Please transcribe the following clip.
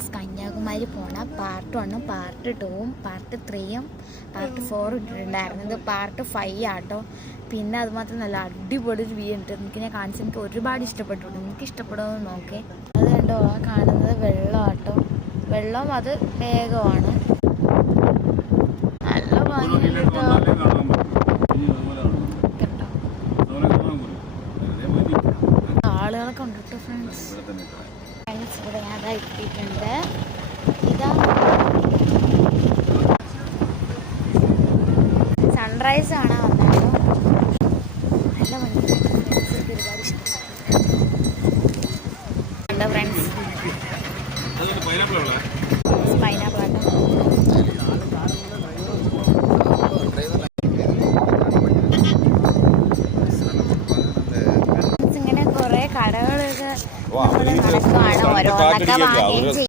Friends, Kanyakumari പോണ part 1ഉം part 2ഉം part 3ഉം part 4 ഇട്ടിട്ടുണ്ടായിരുന്നു. ഇത് പാർട്ട് 5 ആട്ടോ. പിന്നെ അതുമാത്രം നല്ല അടിപൊളി ഒരു വ്യൂ ഉണ്ട്. എനിക്ക് ഞാൻ കാണിച്ചു, എനിക്ക് ഒരുപാട് ഇഷ്ടപ്പെട്ടു. നിങ്ങൾക്ക് ഇഷ്ടപ്പെടുമെന്ന് നോക്കേ. അത് കണ്ടോ, ആ കാണുന്നത് വെള്ളം ആട്ടോ. വെള്ളം അത് വേഗമാണ്. നല്ല ഭംഗിയുണ്ട് കേട്ടോ. ആളുകളൊക്കെ ഉണ്ട് കേട്ടോ ഫ്രണ്ട്സ്. ഇവിടെ ഞാൻ അതാ എത്തിയിട്ടുണ്ട്. ഇതാ സൺറൈസ് കാണാൻ വന്നാലോ. നല്ല ഭംഗിയുണ്ട് ഫ്രണ്ട്സ്. എനിക്ക് ഒരുപാട് ഇഷ്ടപ്പെട്ടു ഫ്രണ്ട്സ്. പൈനാപ്പിൾ ആട്ടോ. ഇങ്ങനെ കുറെ കടകളൊക്കെ നമ്മൾ നടക്കുവാണ്. ഓരോന്നൊക്കെ വാങ്ങുകയും ചെയ്യും.